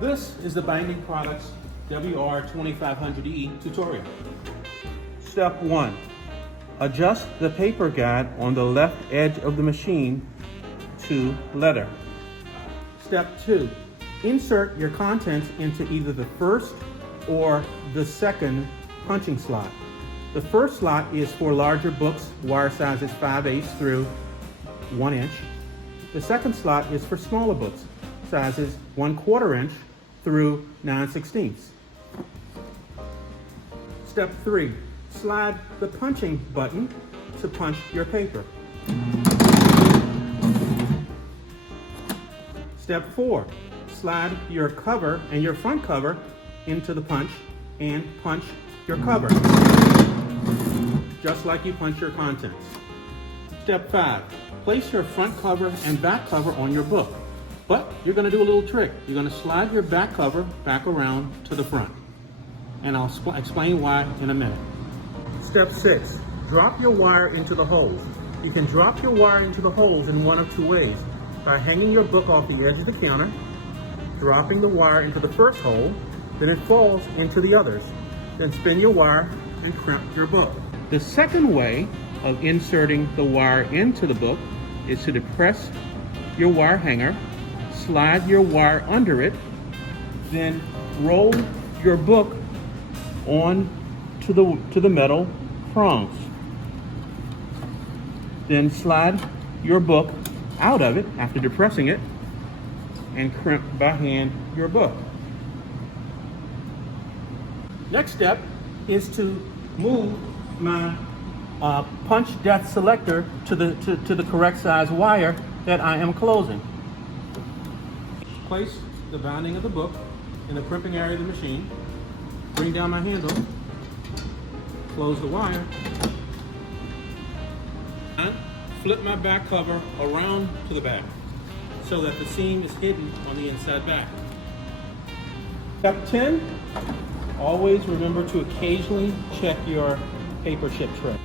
This is the Binding Products WR-2500E tutorial. Step 1. Adjust the paper guide on the left edge of the machine to letter. Step 2. Insert your contents into either the first or the second punching slot. The first slot is for larger books, wire sizes 5/8 through 1 inch. The second slot is for smaller books, sizes 1/4 inch through 9/16. Step 3. Slide the punching button to punch your paper. Step 4. Slide your cover and your front cover into the punch and punch your cover, just like you punch your contents. Step 5. Place your front cover and back cover on your book, but you're going to do a little trick. You're going to slide your back cover back around to the front, and I'll explain why in a minute. Step 6. Drop your wire into the holes. You can drop your wire into the holes in one of two ways: by hanging your book off the edge of the counter, dropping the wire into the first hole, then it falls into the others. Then spin your wire and crimp your book. The second way of inserting the wire into the book is to depress your wire hanger, slide your wire under it, then roll your book on to the metal prongs. Then slide your book out of it after depressing it and crimp by hand your book. Next step is to move my punch depth selector to the correct size wire that I am closing. Place the binding of the book in the crimping area of the machine. Bring down my handle. Close the wire. And flip my back cover around to the back so that the seam is hidden on the inside back. Step 10. Always remember to occasionally check your paper chip tray.